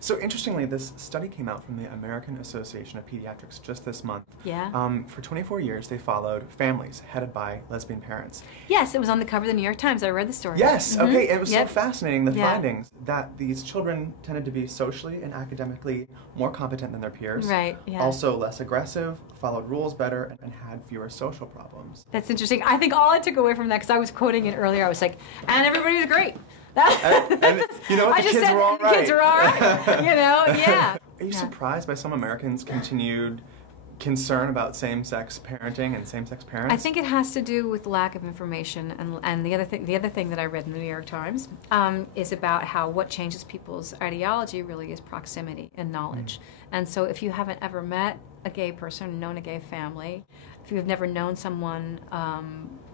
So interestingly, this study came out from the American Association of Pediatrics just this month. Yeah. For 24 years, they followed families headed by lesbian parents. Yes, it was on the cover of the New York Times. I read the story. Yes, Mm-hmm. okay, it was Yep. so fascinating, the Yeah. findings, that these children tended to be socially and academically more competent than their peers. Right, yeah. Also less aggressive, folled rules better, and had fewer social problems. That's interesting. I think all I took away from that, because I was quoting it earlier, I was like, and everybody was great. And you know what, I the just kids said were all the right. kids are all right. You know, yeah. Are you Yeah. surprised by some Americans' continued concern about same-sex parenting and same-sex parents? I think it has to do with lack of information, and the other thing that I read in the New York Times is about how what changes people's ideology really is proximity and knowledge. And so if you haven't ever met a gay person, known a gay family, if you've never known someone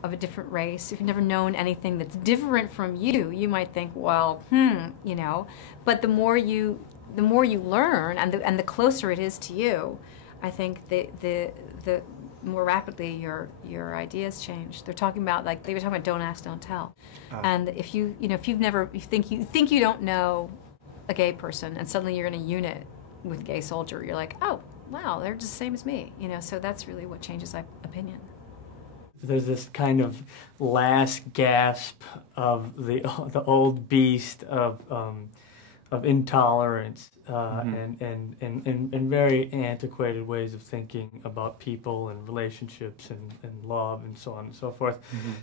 of a different race, if you've never known anything that's different from you, you might think, well, you know. But the more you learn, and the closer it is to you, I think the more rapidly your ideas change. They're talking about, like, they were talking about don't ask, don't tell. And if you think you don't know a gay person, and suddenly you're in a unit with a gay soldier, you're like, oh, wow, they're just the same as me, you know. So that's really what changes opinion. There's this kind of last gasp of the old beast of intolerance and very antiquated ways of thinking about people and relationships and love and so on and so forth,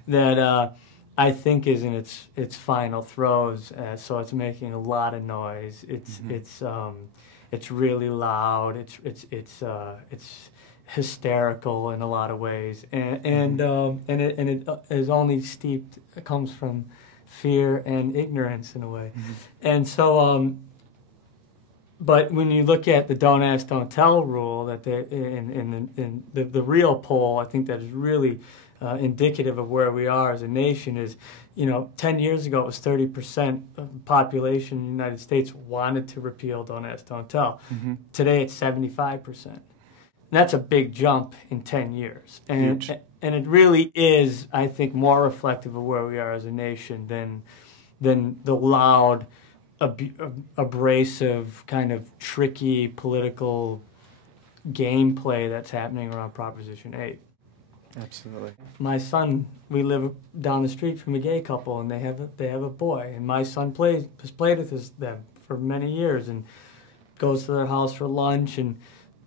that I think is in its final throes. So it's making a lot of noise. It's really loud. It's hysterical in a lot of ways, and it is only steeped. It comes from fear and ignorance in a way, and so. But when you look at the "don't ask, don't tell" rule, that in the real poll, I think that is really indicative of where we are as a nation. Is 10 years ago it was 30% of the population in the United States wanted to repeal "don't ask, don't tell." Today it's 75%. And that's a big jump in 10 years, and it really is, I think, more reflective of where we are as a nation than the loud, abrasive, kind of tricky political gameplay that's happening around Proposition 8. Absolutely. My son, we live down the street from a gay couple, and they have a boy, and my son has played with them for many years, and goes to their house for lunch and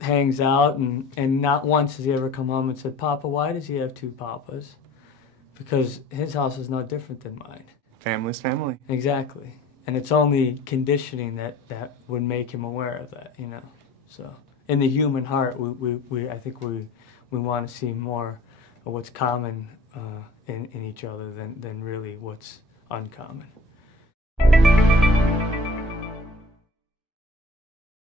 hangs out, and not once has he ever come home and said, "Papa, why does he have two papas?" Because his house is no different than mine. Family's family. Exactly. And it's only conditioning that would make him aware of that, So in the human heart, I think we want to see more of what's common in each other than really what's uncommon.